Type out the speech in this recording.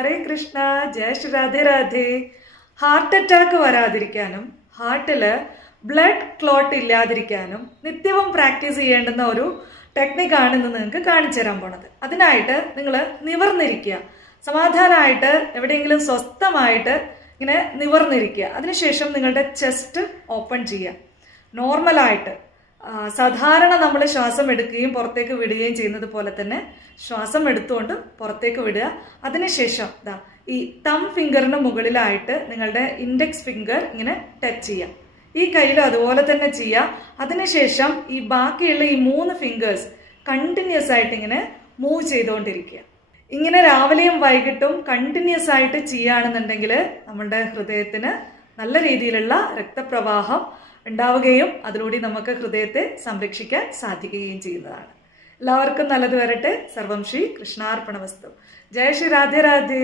ഹരേ Krishna, Jaya Shri Radhe Radhe. Heart attack വരാതിരിക്കാനും ഹാർട്ടില് blood clot ഇല്ലാതിരിക്കാനും നിത്യവും പ്രാക്ടീസ് ചെയ്യേണ്ടുന്ന ഒരു ടെക്നിക്കാണ് ഇന്ന് നിങ്ങൾക്ക് കാണിച്ചു തരാൻ പോണത്. അതിനായിട്ട് നിങ്ങൾ നിവർന്നിരിക്കുക, സമാധാനമായിട്ട് എവിടെയെങ്കിലും സ്വസ്ഥമായിട്ട് ഇങ്ങനെ നിവർന്നിരിക്കുക. അതിനുശേഷം നിങ്ങളുടെ ചെസ്റ്റ് ഓപ്പൺ ചെയ്യുക. നോർമലായിട്ട് സാധാരണ നമ്മൾ ശ്വാസം എടുക്കുകയും പുറത്തേക്ക് വിടുകയും ചെയ്യുന്നത് പോലെ തന്നെ ശ്വാസം എടുത്തുകൊണ്ട് പുറത്തേക്ക് വിടുക. അതിനുശേഷം ഈ തം ഫിംഗറിന് മുകളിലായിട്ട് നിങ്ങളുടെ ഇൻഡെക്സ് ഫിംഗർ ഇങ്ങനെ ടച്ച് ചെയ്യാം. ഈ കയ്യിലും അതുപോലെ തന്നെ ചെയ്യുക. അതിനുശേഷം ഈ ബാക്കിയുള്ള ഈ 3 ഫിംഗേഴ്സ് കണ്ടിന്യൂസ് ആയിട്ട് ഇങ്ങനെ മൂവ് ചെയ്തുകൊണ്ടിരിക്കുക. ഇങ്ങനെ രാവിലെയും വൈകിട്ടും കണ്ടിന്യൂസ് ആയിട്ട് ചെയ്യുകയാണെന്നുണ്ടെങ്കിൽ നമ്മളുടെ ഹൃദയത്തിന് നല്ല രീതിയിലുള്ള രക്തപ്രവാഹം ഉണ്ടാവുകയും അതിലൂടെ നമുക്ക് ഹൃദയത്തെ സംരക്ഷിക്കാൻ സാധിക്കുകയും ചെയ്യുന്നതാണ്. എല്ലാവർക്കും നല്ലത് വരട്ടെ. സർവം ശ്രീ കൃഷ്ണാർപ്പണമസ്തു. ജയ ശ്രീ രാധേ രാധേ.